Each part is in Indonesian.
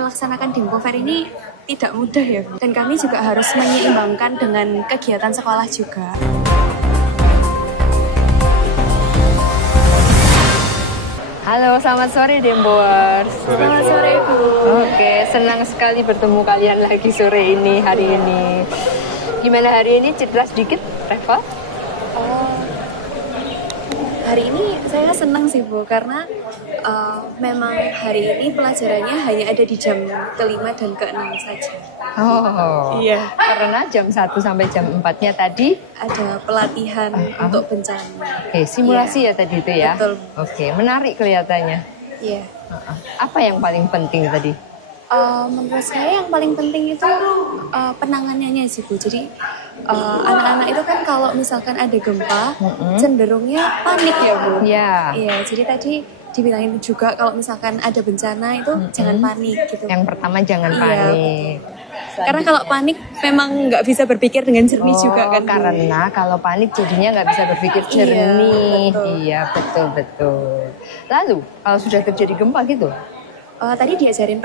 Melaksanakan Dempo Fair ini tidak mudah ya, Bu. Dan kami juga harus menyeimbangkan dengan kegiatan sekolah juga. Halo, selamat sore Demboers. Selamat sore, Bu. Oke, senang sekali bertemu kalian lagi sore ini, hari ini. Gimana hari ini? Cerita sedikit, Reva? Hari ini saya senang sih, Bu, karena memang hari ini pelajarannya hanya ada di jam ke-5 dan ke-6 saja. Oh, Iya. Karena jam 1 sampai jam 4-nya tadi Ada pelatihan untuk bencana. simulasi ya tadi itu ya? Betul. Oke, menarik kelihatannya. Iya. Apa yang paling penting tadi? Menurut saya yang paling penting itu penanganannya sih, Bu. Jadi anak-anak itu kan kalau misalkan ada gempa cenderungnya panik ya, Bu. Ya. Iya, jadi tadi dibilangin juga kalau misalkan ada bencana itu jangan panik gitu. Yang pertama jangan Iya. panik. Karena kalau panik memang nggak bisa berpikir dengan jernih juga kan, Bu. Karena kalau panik jadinya nggak bisa berpikir jernih. betul. Iya, betul. Lalu kalau sudah terjadi gempa gitu? Tadi diajarin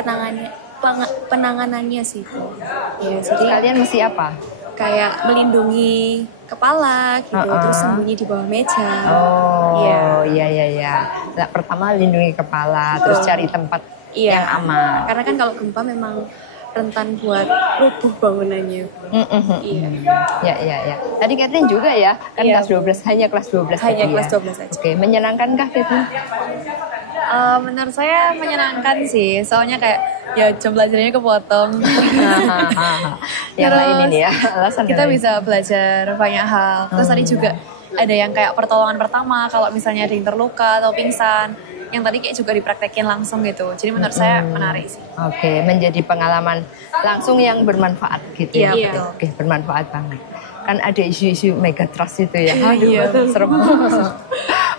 penanganannya sih, Bu. Ya, jadi Kalian mesti apa? kayak melindungi kepala gitu, terus sembunyi di bawah meja. Iya. Nah, pertama lindungi kepala, terus cari tempat yang aman. Karena kan kalau gempa memang rentan buat rubuh bangunannya. Iya. Ya. Tadi Catherine juga ya, kan Iya. kelas 12, hanya kelas 12 Hanya tadi kelas ya? 12 saja. Oke, menyenangkankah Catherine? Menurut saya menyenangkan sih, soalnya kayak ya jam belajarnya kepotong. Yang lain ini ya, alasan Kita yang lain. bisa belajar banyak hal. Terus tadi juga ada yang kayak pertolongan pertama kalau misalnya ada yang terluka atau pingsan. Yang tadi kayak juga dipraktekin langsung gitu. Jadi menurut saya menarik sih. Oke, menjadi pengalaman langsung yang bermanfaat gitu Iya, ya. betul. Oke, bermanfaat banget. Kan ada isu-isu megatrust itu ya. Aduh, Iya, betul. serem.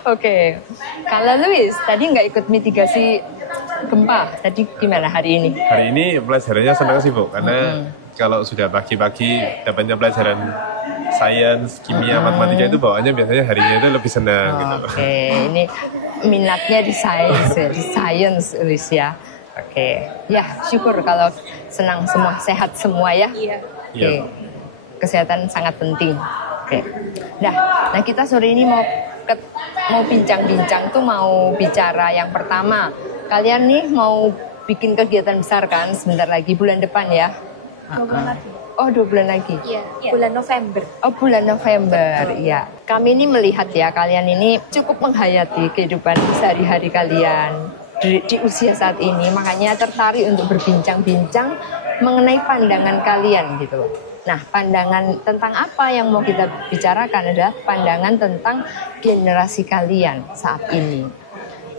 Oke, kalau Luis tadi nggak ikut mitigasi gempa. Tadi gimana hari ini? Hari ini pelajarannya senang sih, Bu, karena kalau sudah pagi-pagi dapatnya pelajaran sains, kimia, matematika itu bawaannya biasanya harinya itu lebih senang gitu. Oke, ini minatnya di sains ya, di science Luis ya. Oke, ya syukur kalau senang semua, sehat semua ya. Iya. Oke, kesehatan sangat penting. Oke, nah kita sore ini mau bincang-bincang tuh mau bicara yang pertama. Kalian nih mau bikin kegiatan besar kan sebentar lagi bulan depan ya? 2 bulan lagi. Oh 2 bulan lagi. Iya, bulan November. Oh bulan November, iya. Kami ini melihat ya kalian ini cukup menghayati kehidupan sehari-hari kalian di usia saat ini. Makanya tertarik untuk berbincang-bincang mengenai pandangan kalian gitu. Nah pandangan tentang apa yang mau kita bicarakan adalah pandangan tentang generasi kalian saat ini.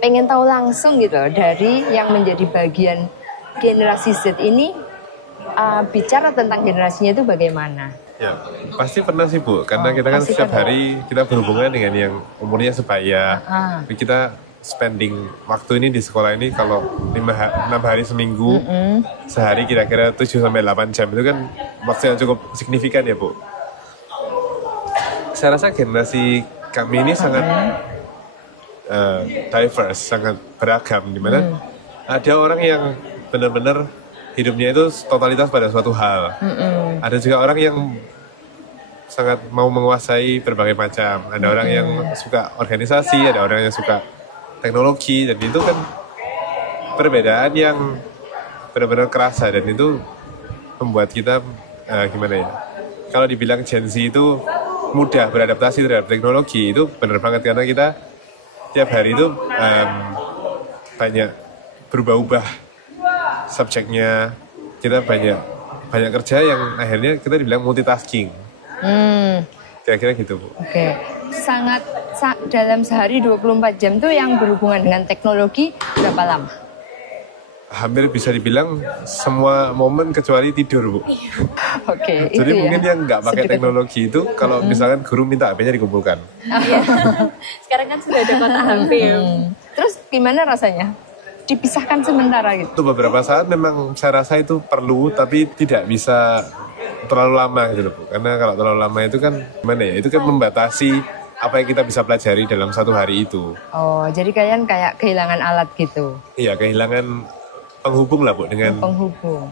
Pengen tahu langsung gitu dari yang menjadi bagian generasi Z ini bicara tentang generasinya itu bagaimana? Ya, pasti pernah sih, Bu, karena kita kan pasti setiap pernah. hari kita berhubungan dengan yang umurnya sebaya. Jadi kita spending waktu ini di sekolah ini kalau 6 hari seminggu, sehari kira-kira 7-8 jam itu kan waktu yang cukup signifikan ya, Bu. Saya rasa generasi kami ini sangat diverse, sangat beragam, dimana ada orang yang benar-benar hidupnya itu totalitas pada suatu hal. Ada juga orang yang sangat mau menguasai berbagai macam. Ada orang yang suka organisasi, ada orang yang suka teknologi, dan itu kan perbedaan yang benar-benar kerasa, dan itu membuat kita gimana ya? Kalau dibilang Gen Z itu mudah beradaptasi terhadap teknologi, itu benar banget karena kita tiap hari itu banyak berubah-ubah subjeknya, kita banyak kerja yang akhirnya kita dibilang multitasking. Kira-kira gitu, Bu. Oke, dalam sehari 24 jam tuh yang berhubungan dengan teknologi berapa lama? Hampir bisa dibilang semua momen kecuali tidur, Bu. Oke, Jadi itu mungkin ya. yang nggak pakai Sedekat- teknologi itu kalau misalkan guru minta HP-nya dikumpulkan. Iya. Sekarang kan sudah ada kotak HP ya. Terus gimana rasanya? Dipisahkan sementara gitu. Untuk beberapa saat memang saya rasa itu perlu, tapi tidak bisa terlalu lama gitu, Bu. Karena kalau terlalu lama itu kan gimana ya? Itu kan membatasi apa yang kita bisa pelajari dalam satu hari itu. Oh, jadi kalian kayak kehilangan alat gitu. Iya, kehilangan penghubung lah Bu dengan Penghubung.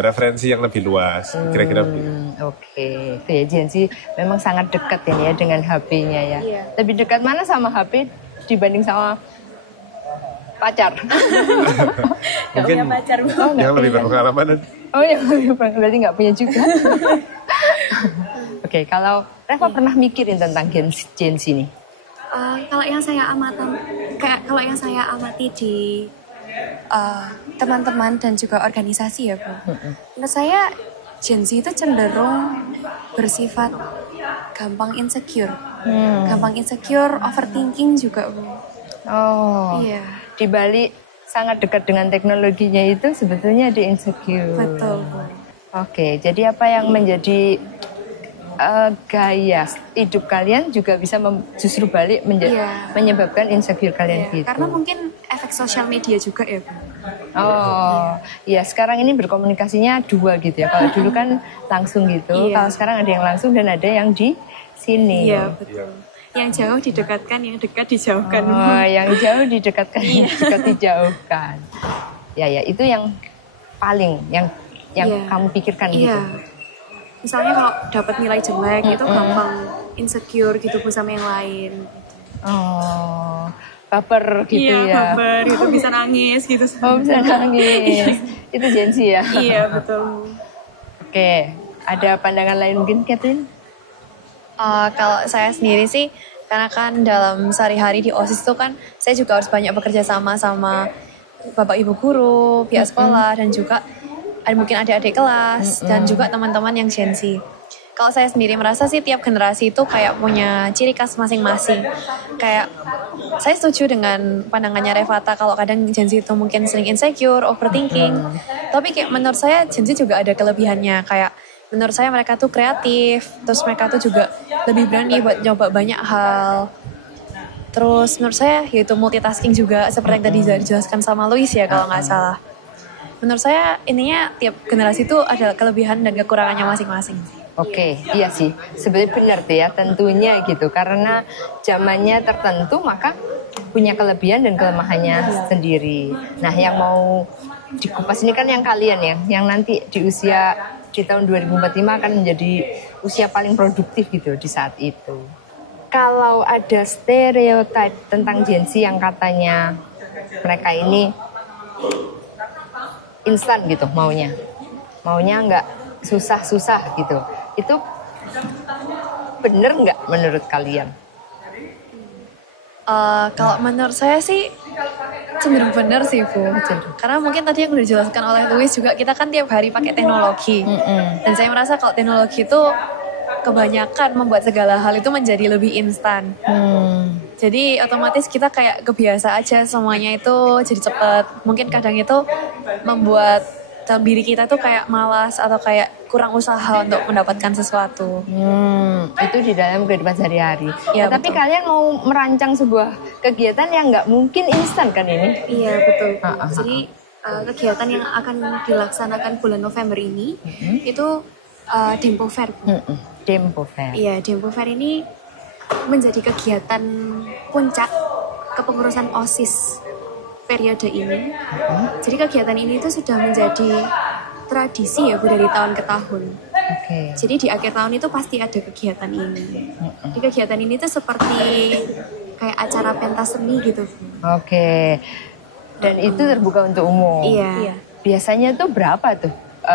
referensi yang lebih luas, kira-kira begitu. Oke, itu ya Gen Z memang sangat dekat ini ya dengan HP-nya ya. Iya. Lebih dekat mana sama HP dibanding sama pacar? Mungkin pacar, Bu. yang lebih berpengalaman. Oh ya, berarti nggak punya juga. Oke, kalau Reva pernah mikirin tentang Gen Z ini? Kalau yang saya amati di teman-teman dan juga organisasi ya Bu. Menurut saya Gen Z itu cenderung bersifat gampang insecure, overthinking juga Bu. Oh, Iya, di balik sangat dekat dengan teknologinya itu sebetulnya di insecure. betul Bu. Oke, jadi apa yang menjadi gaya hidup kalian juga bisa justru balik Iya. menyebabkan insecure kalian Iya, gitu. karena mungkin efek sosial media juga ya Bu. Oh, iya sekarang ini berkomunikasinya dua gitu ya. Kalau dulu kan langsung gitu, Iya. kalau sekarang ada yang langsung dan ada yang di sini. Iya betul. Yang jauh didekatkan, yang dekat dijauhkan. Oh, yang jauh didekatkan, yang dekat dijauhkan. Ya, itu yang paling yang Iya. kamu pikirkan Iya. gitu. Misalnya kalau dapat nilai jelek itu gampang insecure gitu Bu sama yang lain. Oh, baper gitu Iya, ya. baper gitu bisa nangis gitu. Oh, bisa nangis. Itu Gen Z ya. Iya betul. Oke, ada pandangan lain mungkin Catherine? Kalau saya sendiri sih, karena kan dalam sehari-hari di OSIS itu kan saya juga harus banyak bekerja sama bapak ibu guru, pihak sekolah, dan juga mungkin adik-adik kelas, dan juga teman-teman yang Gen Z. Kalau saya sendiri merasa sih tiap generasi itu kayak punya ciri khas masing-masing. Kayak saya setuju dengan pandangannya Revata kalau kadang Gen Z itu mungkin sering insecure, overthinking. Tapi kayak menurut saya Gen Z juga ada kelebihannya. Kayak menurut saya mereka tuh kreatif, terus mereka tuh juga lebih berani buat nyoba banyak hal. Terus menurut saya yaitu multitasking juga seperti yang tadi dijelaskan sama Louis ya kalau nggak salah. Menurut saya intinya tiap generasi itu ada kelebihan dan kekurangannya masing-masing. Oke, iya sih. Sebenarnya benar tuh ya, tentunya gitu. Karena zamannya tertentu, maka punya kelebihan dan kelemahannya sendiri. Nah, yang mau dikupas ini kan yang kalian ya, yang nanti di usia di tahun 2045 akan menjadi usia paling produktif gitu di saat itu. Kalau ada stereotip tentang Gen Z yang katanya mereka ini instan gitu maunya nggak susah-susah gitu, itu bener nggak menurut kalian? Kalau menurut saya sih cenderung benar sih Bu. Karena mungkin tadi yang udah dijelaskan oleh Louis juga kita kan tiap hari pakai teknologi. Dan saya merasa kalau teknologi itu kebanyakan membuat segala hal itu menjadi lebih instan. Jadi otomatis kita kayak kebiasa aja semuanya itu jadi cepat. Mungkin kadang itu membuat dalam diri kita tuh kayak malas atau kayak kurang usaha untuk mendapatkan sesuatu. Itu di dalam kehidupan sehari-hari. Iya, Nah, tapi kalian mau merancang sebuah kegiatan yang nggak mungkin instan kan ini? Iya betul. Jadi kegiatan yang akan dilaksanakan bulan November ini itu Dempo Fair. Dempo Fair. Iya, Dempo Fair ini menjadi kegiatan puncak kepengurusan OSIS periode ini. Jadi kegiatan ini itu sudah menjadi tradisi ya Bu dari tahun ke tahun. Oke. Jadi di akhir tahun itu pasti ada kegiatan ini. Di kegiatan ini tuh seperti kayak acara pentas seni gitu Bu. Oke. Dan itu terbuka untuk umum. Iya. Biasanya tuh berapa tuh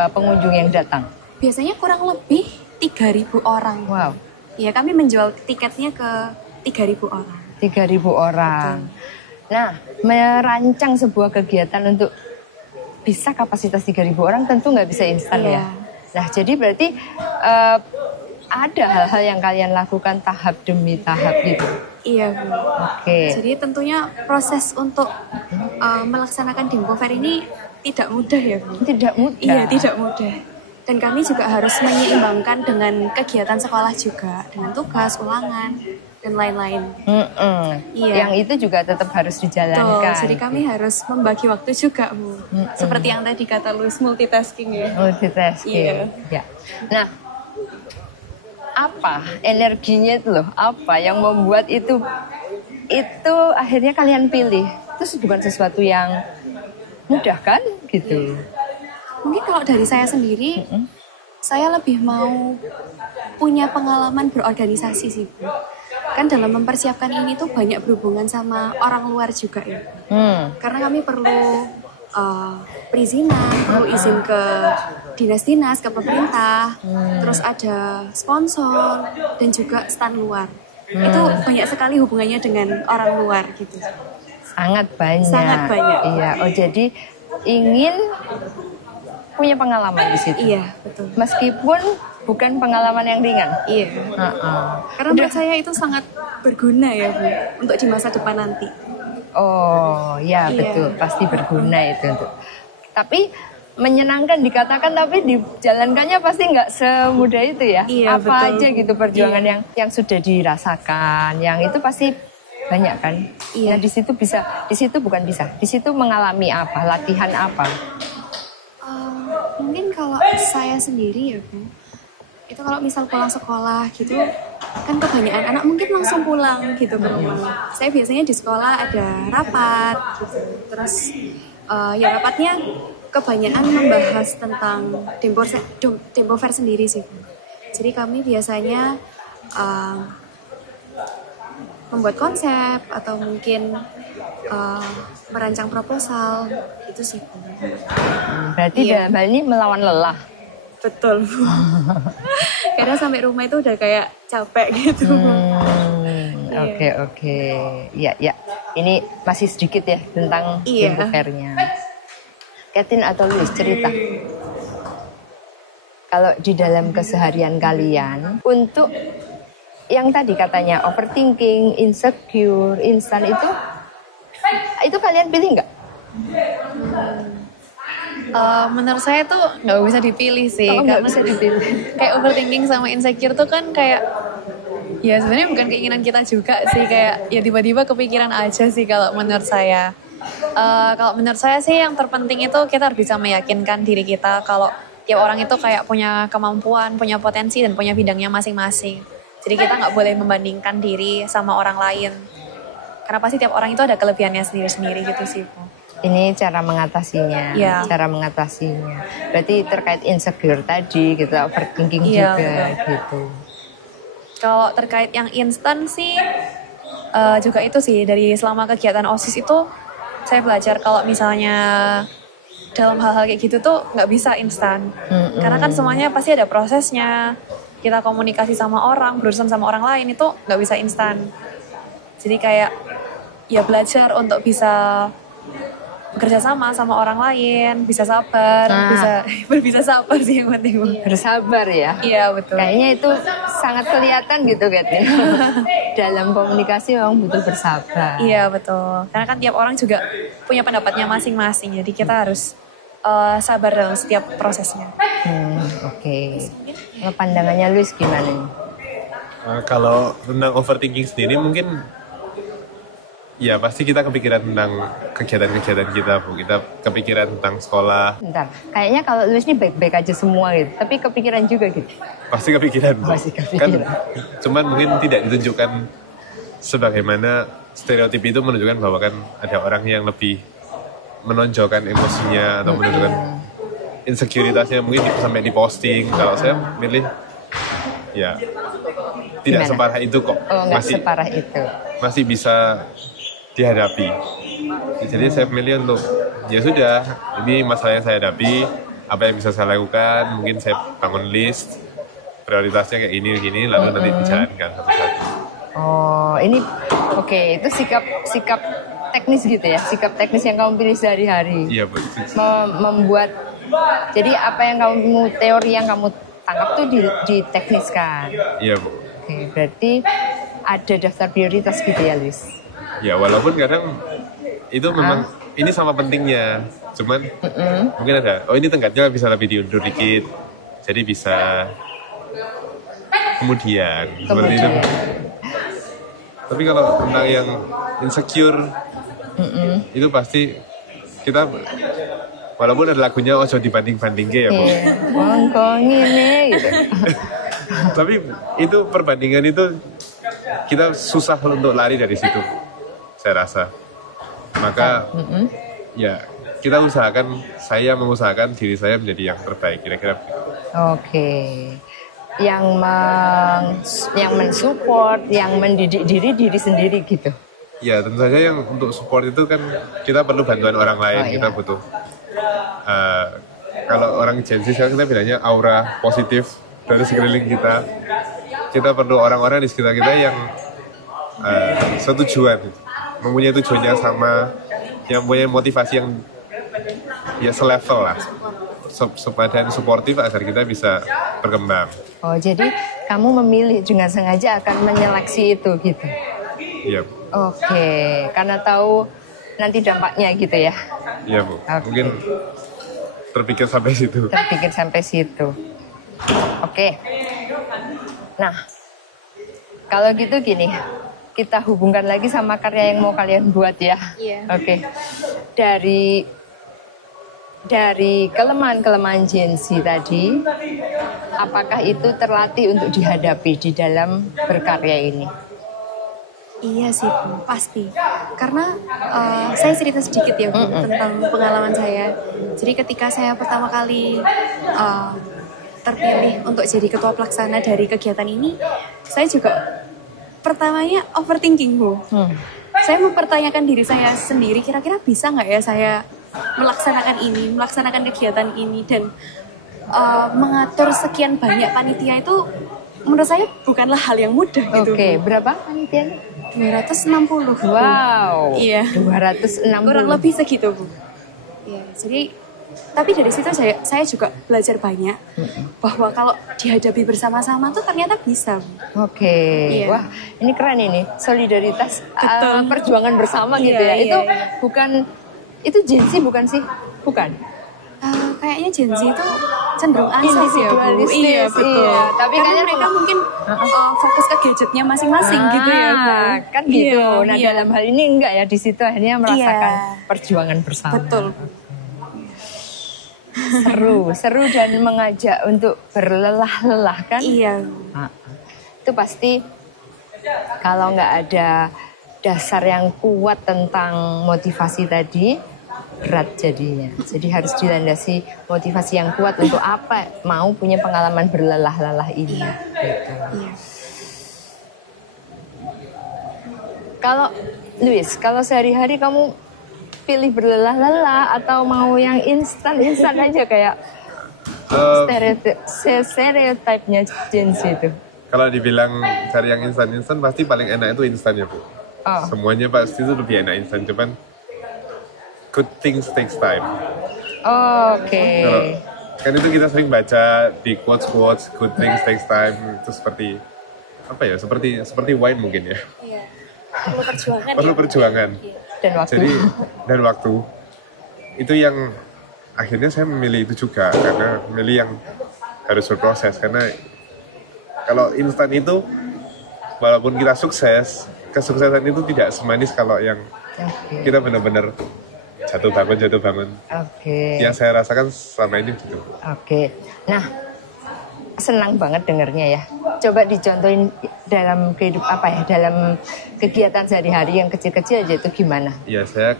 pengunjung yang datang? Biasanya kurang lebih 3.000 orang. Wow. Iya, kami menjual tiketnya ke 3.000 orang. 3.000 orang. Nah, merancang sebuah kegiatan untuk bisa kapasitas 3.000 orang tentu nggak bisa instan Iya. ya. Nah, jadi berarti ada hal-hal yang kalian lakukan tahap demi tahap gitu. Iya Bu. Oke. Jadi tentunya proses untuk melaksanakan Dempo Fair ini tidak mudah ya Bu. Tidak mudah. Iya, tidak mudah. Dan kami juga harus menyeimbangkan dengan kegiatan sekolah juga, dengan tugas, ulangan, dan lain-lain. Iya. Yang itu juga tetap harus Betul, dijalankan. jadi kami harus membagi waktu juga Bu. Seperti yang tadi kata Louis, multitasking ya. Multitasking. Iya. Ya. Nah, apa energinya itu loh? Apa yang membuat itu akhirnya kalian pilih? Itu bukan sesuatu yang mudah kan gitu. Mungkin kalau dari saya sendiri, saya lebih mau punya pengalaman berorganisasi sih, Bu. Kan dalam mempersiapkan ini tuh banyak berhubungan sama orang luar juga ya. Karena kami perlu perizinan, perlu izin ke dinas-dinas, ke pemerintah, terus ada sponsor dan juga stand luar. Itu banyak sekali hubungannya dengan orang luar gitu. Sangat banyak. Sangat banyak. Iya, oh jadi ingin punya pengalaman di situ. Iya, betul. Meskipun bukan pengalaman yang ringan. Iya. Karena menurut saya itu sangat berguna ya, Bu, untuk di masa depan nanti. Oh, ya Iya. betul, pasti berguna itu untuk. Tapi menyenangkan dikatakan, tapi dijalankannya pasti nggak semudah itu ya. Iya, Apa betul. aja gitu perjuangan Iya. yang sudah dirasakan, yang itu pasti banyak kan. Iya. Nah, di situ bukan bisa, di situ mengalami apa, latihan apa. Mungkin kalau saya sendiri ya, Bu, itu kalau misal pulang sekolah gitu, kan kebanyakan anak mungkin langsung pulang gitu ke rumah. Saya biasanya di sekolah ada rapat gitu. Terus ya rapatnya kebanyakan membahas tentang Dempo Fair sendiri sih, Bu. Jadi kami biasanya membuat konsep atau mungkin merancang proposal itu sih, Bu. Berarti Iya. dalam hal ini melawan lelah. Betul, Bu. Karena sampai rumah itu udah kayak capek gitu. Oke. Ya. Ini masih sedikit ya tentang Iya. Dempo Fair-nya. Katin atau Luis cerita. Kalau di dalam keseharian kalian, untuk yang tadi katanya overthinking, insecure, instan itu kalian pilih nggak? Menurut saya tuh nggak bisa dipilih sih. Oh, nggak karena bisa dipilih. Kayak overthinking sama insecure tuh kan kayak ya sebenarnya bukan keinginan kita juga sih, kayak ya tiba-tiba kepikiran aja sih kalau menurut saya. Kalau menurut saya sih yang terpenting itu kita harus bisa meyakinkan diri kita kalau tiap orang itu kayak punya kemampuan, punya potensi dan punya bidangnya masing-masing. Jadi kita nggak boleh membandingkan diri sama orang lain. Karena pasti tiap orang itu ada kelebihannya sendiri-sendiri gitu sih, Bu. Ini cara mengatasinya, Iya. cara mengatasinya. Berarti terkait insecure tadi, gitu, overthinking Iya, juga, betul. gitu. Kalau terkait yang instan sih, juga itu sih dari selama kegiatan OSIS itu saya belajar kalau misalnya dalam hal-hal kayak gitu tuh nggak bisa instan. Karena kan semuanya pasti ada prosesnya. Kita komunikasi sama orang, berurusan sama orang lain itu nggak bisa instan. Jadi kayak ya belajar untuk bisa bekerja sama orang lain, bisa sabar, bisa sabar sih yang penting, Bu. Bersabar ya. Iya, betul. Kayaknya itu sangat kelihatan gitu, Katin. Dalam komunikasi memang butuh bersabar. Iya, betul. Karena kan tiap orang juga punya pendapatnya masing-masing. Jadi kita harus sabar dalam setiap prosesnya. Oke. Kalau pandangannya Luis gimana nih? Kalau tentang overthinking sendiri mungkin ya pasti kita kepikiran tentang kegiatan-kegiatan kita, Bu. Kita kepikiran tentang sekolah. Bentar, kayaknya kalau Luis ini baik-baik aja semua gitu, tapi kepikiran juga gitu. Pasti kepikiran, Bu. Pasti kepikiran. Kan, cuman mungkin tidak ditunjukkan sebagaimana stereotip itu menunjukkan bahwa kan ada orang yang lebih menonjolkan emosinya atau menunjukkan insekuritasnya, mungkin sampai diposting. Kalau saya milih ya tidak Gimana? separah itu kok. Oh, nggak separah itu. Masih bisa dihadapi. Jadi saya milih untuk ya sudah, ini masalah yang saya hadapi, apa yang bisa saya lakukan, mungkin saya bangun list prioritasnya kayak ini lalu nanti dijalankan satu-satu. Oh, ini oke, itu sikap teknis gitu ya, sikap teknis yang kamu pilih sehari-hari. Iya, Bu. Membuat, jadi apa yang teori yang kamu tangkap tuh ditekniskan. Iya, Bu. Oke, berarti ada daftar prioritas gitu ya, Luis? Ya walaupun kadang itu memang ini sama pentingnya, cuman mungkin ada, oh ini tenggatnya bisa lebih diundur dikit, jadi bisa kemudian. Seperti itu. Tapi kalau tentang yang insecure, itu pasti kita walaupun ada lagunya ojo dibanding-bandingke ya, Bu. Wongkong ini gitu. Tapi itu perbandingan itu kita susah untuk lari dari situ, saya rasa. Maka ya kita saya mengusahakan diri saya menjadi yang terbaik, kira-kira begitu. Oke. Yang mensupport, yang mendidik diri sendiri gitu. Ya tentu saja yang untuk support itu kan kita perlu bantuan orang lain, kita butuh. Kalau orang Gen Z sekarang kita bilangnya aura positif dari sekeliling kita. Kita perlu orang-orang di sekitar kita yang setujuan, mempunyai tujuannya sama, yang punya motivasi yang ya selevel lah, dan suportif agar kita bisa berkembang. Oh, jadi kamu memilih dengan sengaja akan menyeleksi itu gitu? Iya. Oke, karena tahu nanti dampaknya gitu ya? Iya Bu, mungkin terpikir sampai situ. Oke. Nah, kalau gitu gini, kita hubungkan lagi sama karya yang mau kalian buat ya. Iya. Oke. Dari kelemahan-kelemahan Gen Z tadi, apakah itu terlatih untuk dihadapi di dalam berkarya ini? Iya sih Bu, pasti. Karena saya cerita sedikit ya Bu tentang pengalaman saya. Jadi ketika saya pertama kali terpilih untuk jadi ketua pelaksana dari kegiatan ini, saya juga pertamanya overthinking Bu. Saya mempertanyakan diri saya sendiri, kira-kira bisa nggak ya saya melaksanakan kegiatan ini, dan mengatur sekian banyak panitia itu menurut saya bukanlah hal yang mudah gitu. Oke, berapa panitianya? 260. Wow. Iya. 260. Kurang lebih segitu Bu. Iya, jadi tapi dari situ saya juga belajar banyak bahwa kalau dihadapi bersama-sama tuh ternyata bisa. Oke, Iya. Wah ini keren ini, solidaritas, perjuangan bersama Iya, gitu ya. iya, Itu iya. bukan, itu Gen Z bukan sih? Bukan. Kayaknya Gen Z itu cenderung ansos ya Bu. Individualistis, Iya betul. iya. Tapi karena kalian mereka mungkin fokus ke gadgetnya masing-masing gitu ya Bu. Kan gitu. Iya, Nah iya. dalam hal ini enggak ya, di situ akhirnya merasakan Iya. perjuangan bersama. Betul. Seru dan mengajak untuk berlelah-lelah kan? Iya. Itu pasti kalau nggak ada dasar yang kuat tentang motivasi tadi, berat jadinya. Jadi harus dilandasi motivasi yang kuat untuk apa mau punya pengalaman berlelah-lelah ini. Gitu. Iya. Kalau Luis, kalau sehari-hari kamu pilih berlelah-lelah atau mau yang instan aja kayak stereotipnya Gen Z itu? Kalau dibilang cari yang instan pasti paling enak itu instan ya Bu. Semuanya pasti itu lebih enak instan, cuman good things takes time. Oke. Kan itu kita sering baca di quotes good things takes time, itu seperti apa ya, seperti wine mungkin ya. Iya. Perlu perjuangan. Perlu perjuangan. Dan waktu. Jadi dan waktu itu yang akhirnya saya memilih itu juga, karena memilih yang harus berproses, karena kalau instan itu walaupun kita sukses, kesuksesan itu tidak semanis kalau yang kita benar-benar jatuh bangun. Oke. Yang saya rasakan selama ini gitu. Oke. Nah, senang banget dengernya ya. Coba dicontohin dalam dalam kegiatan sehari-hari yang kecil-kecil aja itu gimana? Ya saya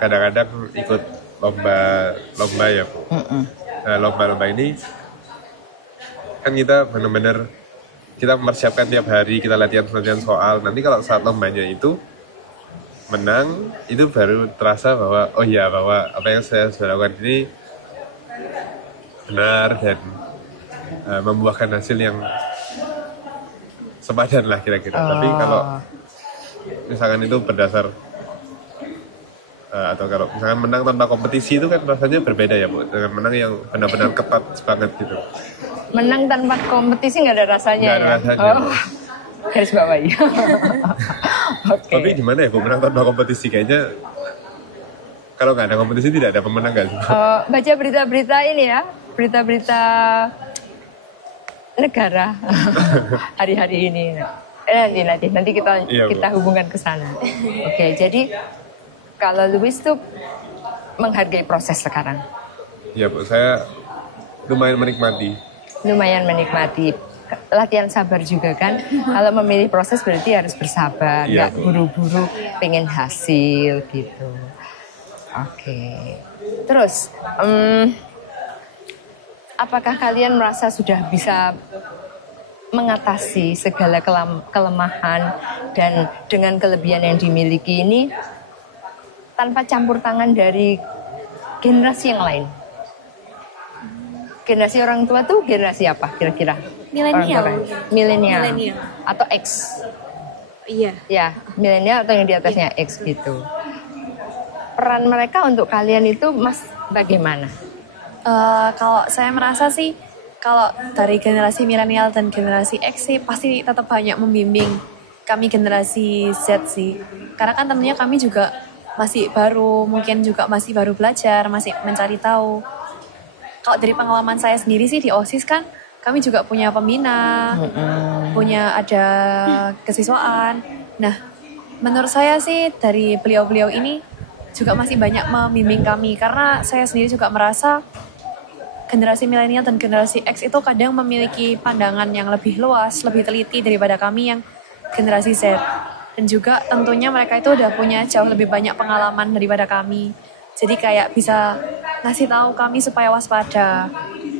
kadang-kadang ikut lomba ya Bu. Nah, lomba-lomba ini kan kita benar-benar kita mempersiapkan tiap hari, kita latihan soal. Nanti kalau saat lombanya itu menang, itu baru terasa bahwa bahwa apa yang saya sudah lakukan ini benar dan membuahkan hasil yang sepadan lah kira-kira. Tapi kalau misalkan itu berdasar atau kalau misalkan menang tanpa kompetisi itu kan rasanya berbeda ya Bu, dengan menang yang benar-benar ketat banget gitu. Menang tanpa kompetisi nggak ada rasanya. Nggak ada rasanya. Garis bawahi. Oke. Tapi gimana ya Bu, menang tanpa kompetisi kayaknya kalau nggak ada kompetisi tidak ada pemenang kan? Baca berita-berita ini ya, berita-berita negara hari-hari ini. Nanti kita hubungkan ke sana. Oke, jadi kalau Luis tuh menghargai proses sekarang. Iya Bu, saya lumayan menikmati. Latihan sabar juga kan. Kalau memilih proses berarti harus bersabar, nggak buru-buru pengen hasil gitu. Oke. Terus, apakah kalian merasa sudah bisa mengatasi segala kelemahan dan dengan kelebihan yang dimiliki ini tanpa campur tangan dari generasi yang lain? Generasi orang tua tuh generasi apa kira-kira? Milenial. Orang tua. Milenial. Milenial. Atau X? Iya. Ya, milenial atau yang di atasnya X gitu. Peran mereka untuk kalian itu Mas bagaimana? Kalau saya merasa sih, kalau dari generasi milenial dan generasi X sih pasti tetap banyak membimbing kami generasi Z sih. Karena kan tentunya kami juga masih baru, mungkin juga masih baru belajar, masih mencari tahu. Kalau dari pengalaman saya sendiri sih di OSIS kan, kami juga punya pembina, punya ada kesiswaan. Nah, menurut saya sih dari beliau-beliau ini juga masih banyak membimbing kami. Karena saya sendiri juga merasa generasi milenial dan generasi X itu kadang memiliki pandangan yang lebih luas, lebih teliti daripada kami yang generasi Z. Dan juga tentunya mereka itu udah punya jauh lebih banyak pengalaman daripada kami. Jadi kayak bisa ngasih tahu kami supaya waspada.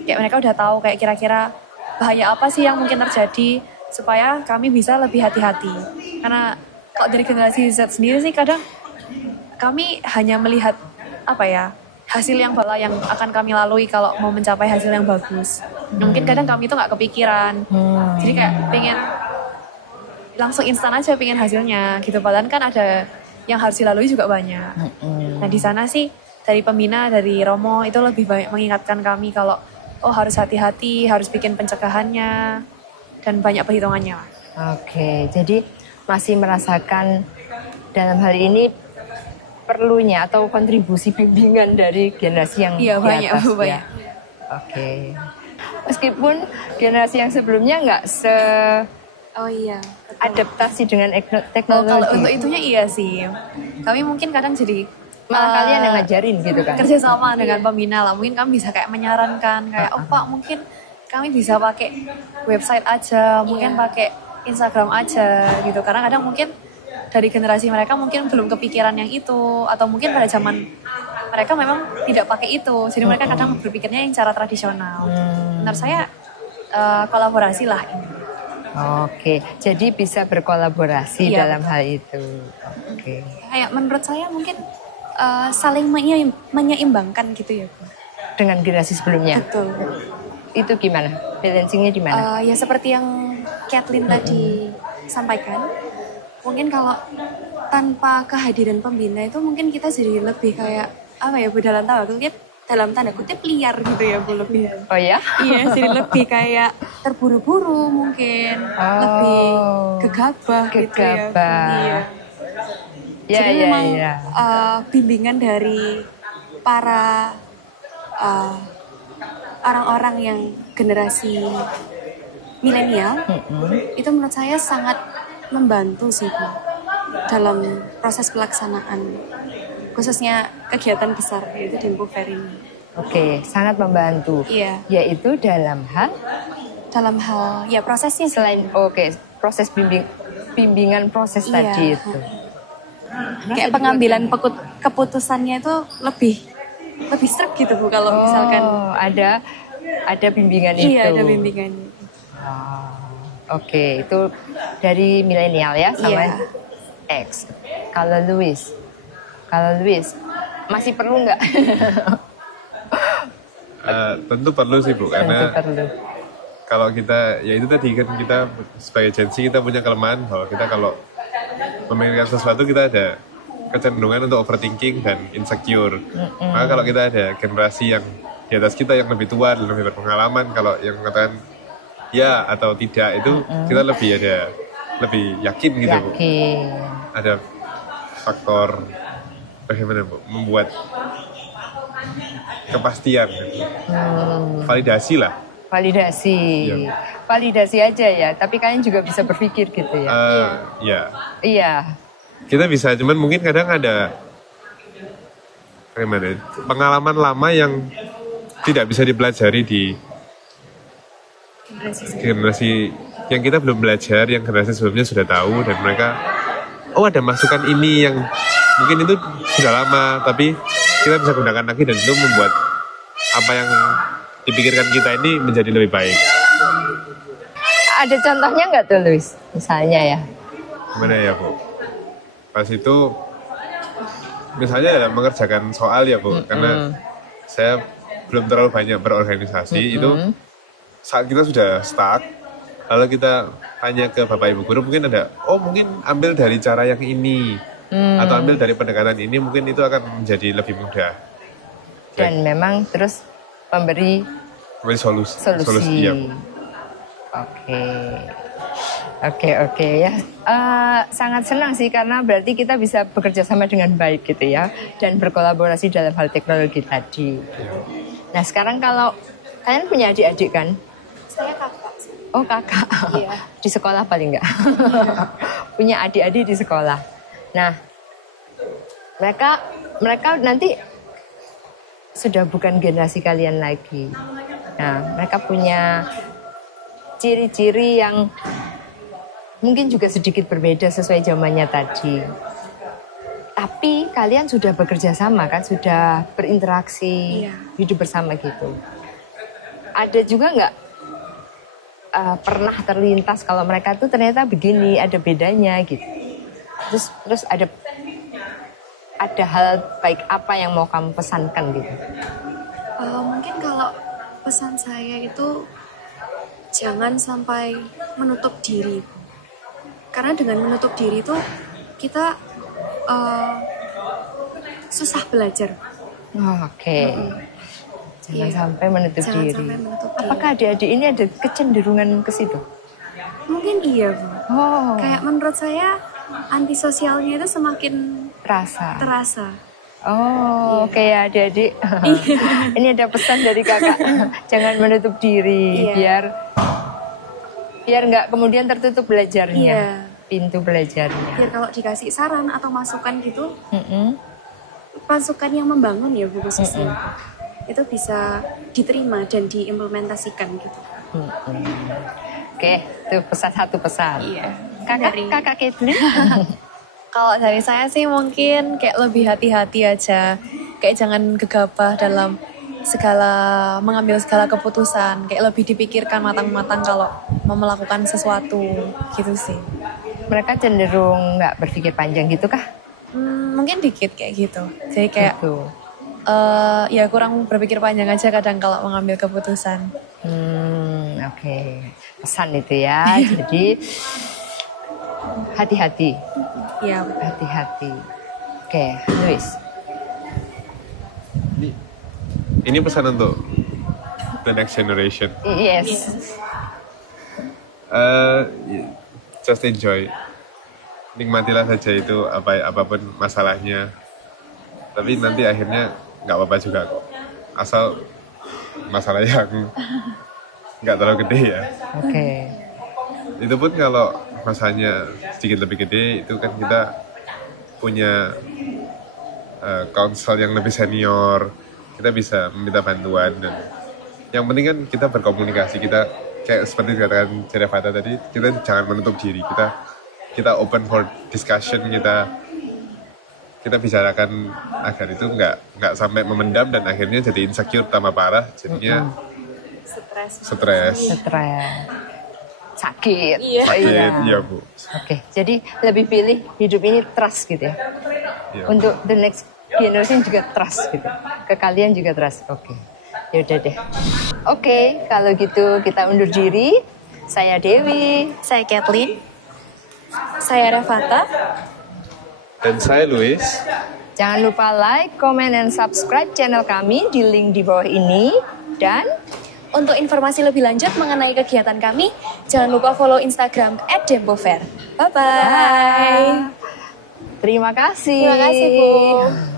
Kayak mereka udah tahu kayak kira-kira bahaya apa sih yang mungkin terjadi supaya kami bisa lebih hati-hati. Karena kalau dari generasi Z sendiri sih kadang kami hanya melihat hasil yang bala yang akan kami lalui kalau mau mencapai hasil yang bagus. Mungkin kadang kami itu nggak kepikiran. Jadi kayak pengen langsung instan aja pengen hasilnya gitu. Padahal kan ada yang harus dilalui juga banyak. Nah di sana sih dari pembina, dari Romo itu lebih banyak mengingatkan kami kalau harus hati-hati, harus bikin pencegahannya dan banyak perhitungannya. Oke, jadi masih merasakan dalam hal ini perlunya atau kontribusi bimbingan dari generasi yang di atas banyak. Ya. Oke. Meskipun generasi yang sebelumnya nggak adaptasi dengan teknologi. Kalau untuk itunya iya sih. Kami mungkin kadang jadi malah kalian yang ngajarin gitu kan. Kerjasama dengan pembina lah. Mungkin kami bisa kayak menyarankan kayak Pak mungkin kami bisa pakai website aja, mungkin pakai Instagram aja gitu. Karena kadang mungkin dari generasi mereka mungkin belum kepikiran yang itu, atau mungkin pada zaman mereka memang tidak pakai itu, jadi mereka kadang berpikirnya yang cara tradisional. Menurut saya kolaborasi lah ini. Oke, jadi bisa berkolaborasi dalam hal itu. Oke. Kayak menurut saya mungkin saling menyeimbangkan gitu ya Bu. Dengan generasi sebelumnya. Betul. Itu gimana? Balancingnya di mana? Ya seperti yang Kathleen tadi sampaikan. Mungkin kalau tanpa kehadiran pembina itu mungkin kita jadi lebih kayak Bu, dalam tanda kutip liar gitu ya Bu, lebih. Oh ya? Iya, jadi lebih kayak terburu-buru mungkin, lebih gegabah gitu ya. Iya. Jadi memang bimbingan dari para orang-orang yang generasi milenial itu menurut saya sangat membantu sih Bu dalam proses pelaksanaan khususnya kegiatan besar yaitu Dempo Fair ini. Oke, sangat membantu. Iya. Yaitu dalam hal ya prosesnya selain proses bimbingan proses tadi itu. Kayak pengambilan keputusannya itu lebih strict gitu Bu kalau misalkan ada bimbingan itu. Iya, ada bimbingannya. Oke, itu dari milenial ya sama X. Kalau Luis masih perlu nggak? Tentu perlu sih Bu, karena kalau kita, ya itu tadi kan kita sebagai Gen Z kita punya kelemahan bahwa kita kalau memikirkan sesuatu kita ada kecenderungan untuk overthinking dan insecure. Maka kalau kita ada generasi yang di atas kita yang lebih tua dan lebih berpengalaman, kalau yang mengatakan ya atau tidak itu kita lebih yakin gitu Bu. Ada faktor bagaimana Bu membuat kepastian gitu. Validasi lah. Validasi aja ya, tapi kalian juga bisa berpikir gitu ya. Iya. Kita bisa, cuman mungkin kadang ada pengalaman lama yang tidak bisa dipelajari di generasi yang kita belum belajar, yang generasi sebelumnya sudah tahu, dan mereka ada masukan ini yang mungkin itu sudah lama tapi kita bisa gunakan lagi dan itu membuat apa yang dipikirkan kita ini menjadi lebih baik. Ada contohnya nggak tuh Luis? Misalnya ya. Gimana ya Bu? Pas itu misalnya dalam mengerjakan soal ya Bu, karena saya belum terlalu banyak berorganisasi, itu saat kita sudah stuck, lalu kita tanya ke Bapak Ibu Guru, mungkin ada, oh mungkin ambil dari cara yang ini, atau ambil dari pendekatan ini, mungkin itu akan menjadi lebih mudah. Dan memang terus memberi solusi ya Bu. Oke ya. Sangat senang sih karena berarti kita bisa bekerja sama dengan baik gitu ya dan berkolaborasi dalam hal teknologi tadi. Nah sekarang kalau kalian punya adik-adik kan? Saya kakak. Oh kakak. Iya. Di sekolah paling enggak. Punya adik-adik di sekolah. Nah mereka nanti sudah bukan generasi kalian lagi. Nah mereka punya ciri-ciri yang mungkin juga sedikit berbeda sesuai zamannya tadi. Tapi kalian sudah bekerja sama kan, sudah berinteraksi, hidup bersama gitu. Ada juga nggak pernah terlintas kalau mereka tuh ternyata begini, ada bedanya gitu. Terus ada hal baik apa yang mau kamu pesankan gitu? Mungkin kalau pesan saya itu jangan sampai menutup diri. Karena dengan menutup diri itu kita susah belajar. Oke. Jangan sampai menutup diri. Sampai menutup diri. Apakah adik-adik ini ada kecenderungan ke situ? Mungkin iya, Bu. Oh. Kayak menurut saya antisosialnya itu semakin terasa. Oh, oke ya adik-adik. Ini ada pesan dari kakak. Jangan menutup diri, biar nggak kemudian tertutup belajarnya, pintu belajarnya. Biar kalau dikasih saran atau masukan gitu, masukan yang membangun ya Bu khususnya, itu bisa diterima dan diimplementasikan gitu. Oke, itu satu pesan. Iya. Kakak Caitlin. Kalau dari saya sih mungkin kayak lebih hati-hati aja. Kayak jangan gegabah dalam mengambil segala keputusan. Kayak lebih dipikirkan matang-matang kalau mau melakukan sesuatu gitu sih. Mereka cenderung nggak berpikir panjang gitu kah? Mungkin dikit kayak gitu. Jadi kayak ya kurang berpikir panjang aja kadang kalau mengambil keputusan. Oke. Pesan itu ya. Jadi hati-hati. Iya. Hati-hati. Oke, Luis. Ini pesan untuk the next generation. Yes. Just enjoy. Nikmatilah saja itu apapun masalahnya. Tapi nanti akhirnya nggak apa-apa juga kok. Asal masalah yang nggak terlalu gede ya. Oke. Itu pun kalau masanya sedikit lebih gede, itu kan kita punya konsel yang lebih senior, kita bisa meminta bantuan, dan yang penting kan kita berkomunikasi, kita kayak seperti dikatakan Cerevata tadi, kita jangan menutup diri, kita open for discussion, kita bicarakan agar itu nggak sampai memendam dan akhirnya jadi insecure tambah parah, jadinya stres. Sakit. Iya Bu. Oke, jadi lebih pilih hidup ini trust gitu ya. Iya. Untuk the next generation juga trust gitu. Ke kalian juga trust. Oke. Ya udah deh. Oke, kalau gitu kita undur diri. Saya Dewi, Saya Kathleen. Saya Rafata. Dan saya Luis. Jangan lupa like, comment, and subscribe channel kami di link di bawah ini. Dan Untuk informasi lebih lanjut mengenai kegiatan kami, jangan lupa follow Instagram @dempofair. Bye-bye. Terima kasih. Terima kasih, Bu.